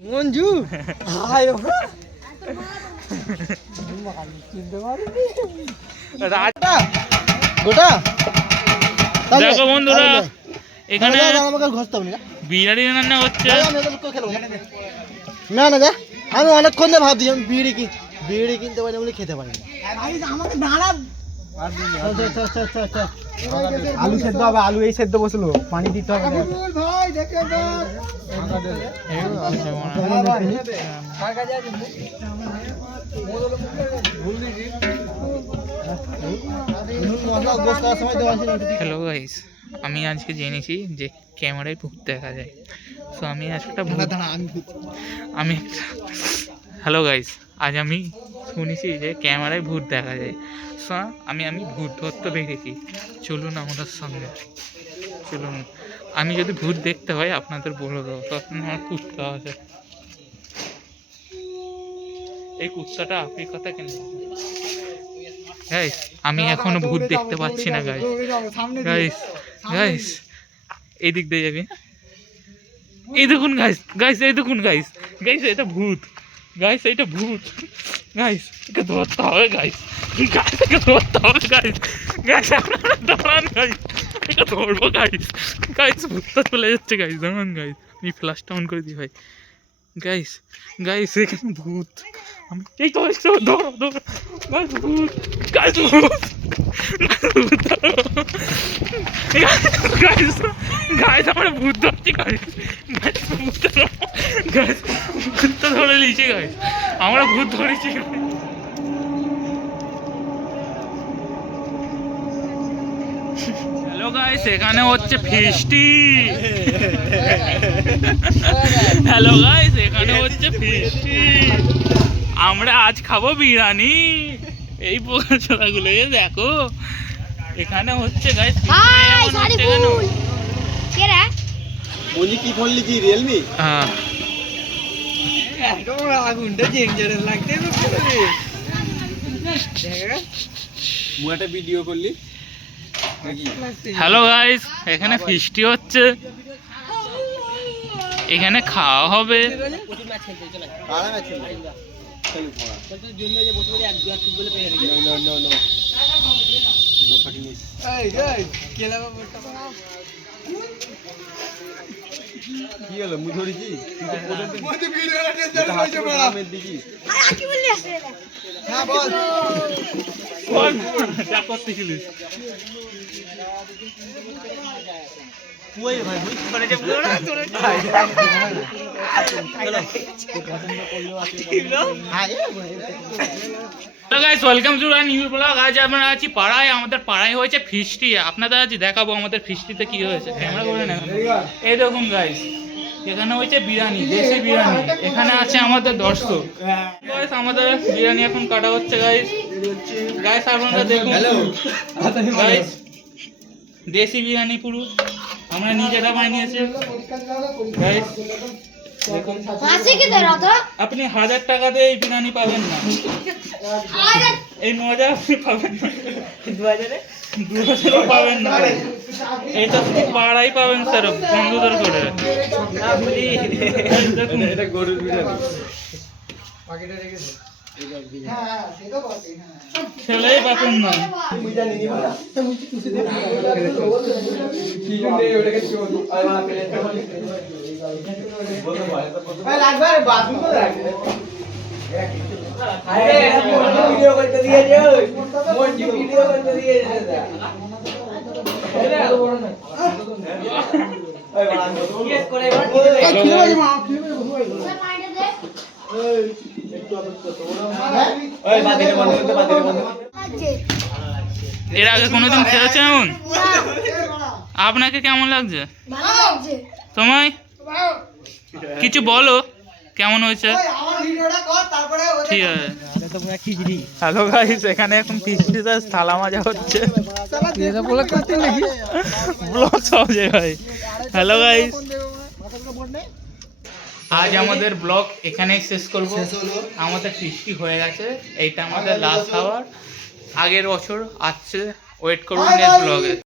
মঞ্জু আয় রাটা গোটা দেখো বন্ধুরা এখানে আমাকে ঘষতে হবে না বিরিয়ানি রান্না হচ্ছে না না যা আমি অনেকক্ষণ ধরে ভাবছি আমি বিড়ি কিনতে পারি বলে খেতে পারি আমাকে দাঁড়া আলু সেদ্ধ হবে আলু এই সেদ্ধ বসলো পানি দিতে হবে ভাই দেখে হ্যালো গাইস আমি আজকে জেনেছি যে ক্যামেরায় ভূত দেখা যায় সো আমি একটা হ্যালো গাইস আজ আমি শুনেছি যে ক্যামেরায় ভূত দেখা যায় সো আমি ভূত ধরতে পেরেছি চলুন আমাদের সঙ্গে চলুন আমি যদি ভূত দেখতে হয় আপনাদের বলে দেবো তখন আমার কুত্তা আছে এই কুত্তাটা আপনি কথা কেন গাইস আমি এখনো ভূত দেখতে পাচ্ছি না গাইস গাইস গাইস এই দিক দিয়ে যাবি এই দেখুন গাইস গাইস এই দেখুন গাইস গাইস এটা ভূত গাইস এটা ভূত গাইস একে ধরতে হবে গাইস গাইস একে ধরতে হবে গাইস গাইস আপনারা দাঁড়ান গাইস একে ধরবো গাইস গাইস ভূতটা চলে যাচ্ছে গাইস দাঁড়ান গাইস আমি ফ্ল্যাশটা অন করে দিই ভাই গাইস গাইস এখানে ভূত আমি এই তো ধরো ধরো গাইস ভূত গাইস ভূত গাইস গাইস আমরা ভূত ধরছি গাইস গাইস ভূত ধরে নিয়েছি গাইস আমরা ভূত ধরেছি হ্যালো গাইস এখানে হচ্ছে ফিস্টি হ্যালো গাইস এখানে হচ্ছে ফিস্টি আমরা আজ খাবো বিরিয়ানি এই পোকাচোদাগুলো দেখো এখানে হচ্ছে গাইস কি করলি কি রিয়েলমি হ্যাঁ একদম আগুনটা ডেঞ্জার লাগতে একটা ভিডিও করলি হ্যালো গাইস এখানে ফিস্টি হচ্ছে এখানে খাওয়া হবে কি হলো মুই ধরেছি হ্যাঁ বল যা করতেছিলিস ওয়েলকাম টু নিউ ব্লগ। আজ আমরা আছি পাড়ায়, আমাদের পাড়ায় হয়েছে ফিস্টি। আপনাদের আজ দেখাবো আমাদের ফিস্টিতে কি হয়েছে। ক্যামেরা করে না, এই দেখুন গাইস, এখানে হয়েছে বিরিয়ানি, দেশি বিরিয়ানি। এখানে আছে আমাদের দর্শক গাইস, আমাদের বিরিয়ানি এখন কাটা হচ্ছে গাইস। গাইস আপনারা দেখুন গাইস, দেশি বিরিয়ানি পুরো আমরা নিজেরা বানিয়েছি গাইস। আপনি 1000 টাকাতে এই বিরিয়ানি পাবেন না, এই মজা আপনি পাবেন না, 2000 পাবেন না। এটা শুধু পাড়াই পাবেন স্যার, বন্ধুদের করে। দেখুন এটা গরুর বিরিয়ানি, ছেলেই পাবেন না। এর আগে কোনোদিন খেয়েছে এমন? আপনাকে কেমন লাগছে? তোমায় কিছু বলো, কেমন হয়েছে? ঠিক আছে। হ্যালো গাইস, এখানে এখন ফিস্টি থালা মাজা হচ্ছে, ব্লগ সব জায়গায়। হ্যালো গাইস, আজ আমাদের ব্লগ এখানেই শেষ করব। আমাদের ফিস্টি হয়ে গেছে, এইটা আমাদের লাস্ট খাবার। আগের বছর আসছে, ওয়েট করুন নেক্সট ব্লগে।